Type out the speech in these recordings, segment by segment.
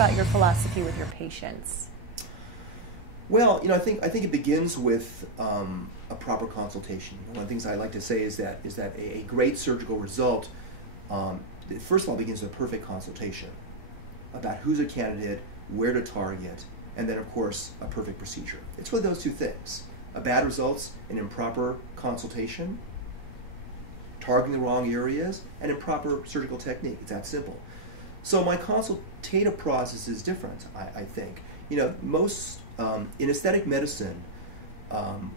about your philosophy with your patients? Well, I think it begins with a proper consultation. One of the things I like to say is that a great surgical result, first of all, begins with a perfect consultation about who's a candidate, where to target, and then, of course, a perfect procedure. It's really those two things. A bad result's an improper consultation, targeting the wrong areas, and improper surgical technique. It's that simple. So my consultative process is different, I think. Most in aesthetic medicine,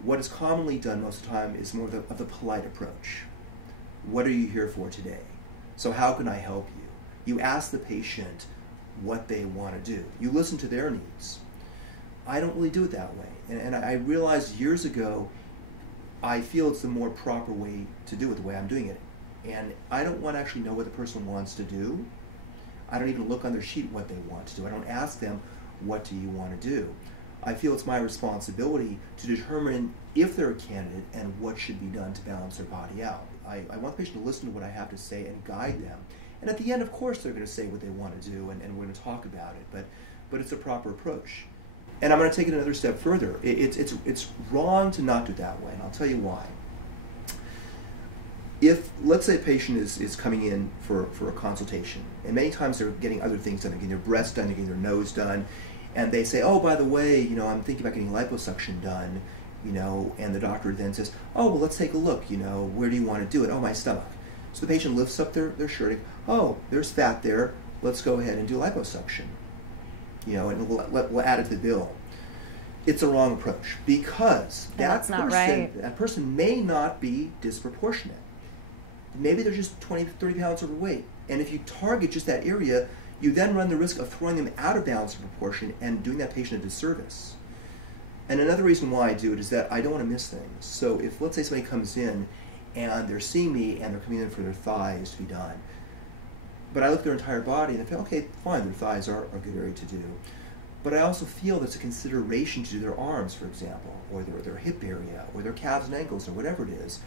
what is commonly done most of the time is more of the polite approach. What are you here for today? So how can I help you? You ask the patient what they want to do. You listen to their needs. I don't really do it that way. And I realized years ago, I feel it's the more proper way to do it, the way I'm doing it. And I don't want to actually know what the person wants to do. I don't even look on their sheet what they want to do. I don't ask them, what do you want to do? I feel it's my responsibility to determine if they're a candidate and what should be done to balance their body out. I want the patient to listen to what I have to say and guide them. And at the end, of course, they're going to say what they want to do, and we're going to talk about it. But it's a proper approach. And I'm going to take it another step further. It's wrong to not do it that way, and I'll tell you why. If, let's say, a patient is coming in for a consultation, and many times they're getting other things done, they're getting their breast done, they're getting their nose done, and they say, oh, by the way, I'm thinking about getting liposuction done, and the doctor then says, oh, well, let's take a look, where do you want to do it? Oh, my stomach. So the patient lifts up their shirt, oh, there's fat there, let's go ahead and do liposuction. And we'll add it to the bill. It's a wrong approach because that person may not be disproportionate. Maybe they're just 20 to 30 pounds overweight. And if you target just that area, you then run the risk of throwing them out of balance and proportion and doing that patient a disservice. And another reason why I do it is that I don't want to miss things. So if, let's say, somebody comes in and they're seeing me and they're coming in for their thighs to be done, but I look at their entire body and I feel, okay, fine, their thighs are a good area to do. But I also feel there's a consideration to do their arms, for example, or their hip area, or their calves and ankles, or whatever it is.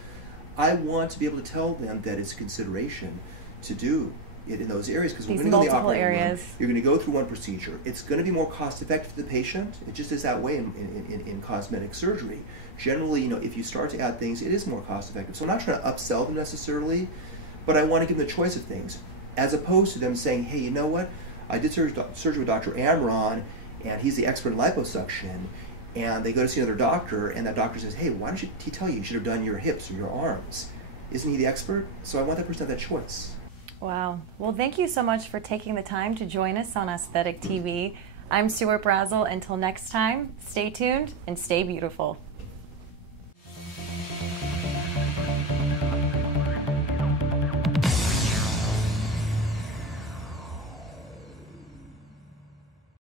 I want to be able to tell them that it's a consideration to do it in those areas, because we're going to go to the operating room. You're going to go through one procedure. It's going to be more cost effective for the patient. It just is that way in cosmetic surgery. Generally, if you start to add things, it is more cost effective. So I'm not trying to upsell them necessarily, but I want to give them the choice of things, as opposed to them saying, hey, you know what? I did surgery with Dr. Amron, and he's the expert in liposuction, and they go to see another doctor, and that doctor says, hey, why don't he tell you should have done your hips or your arms? Isn't he the expert? So I want that person to have that choice. Wow. Well, thank you so much for taking the time to join us on Aesthetic TV. I'm Stuart Brazel. Until next time, stay tuned and stay beautiful.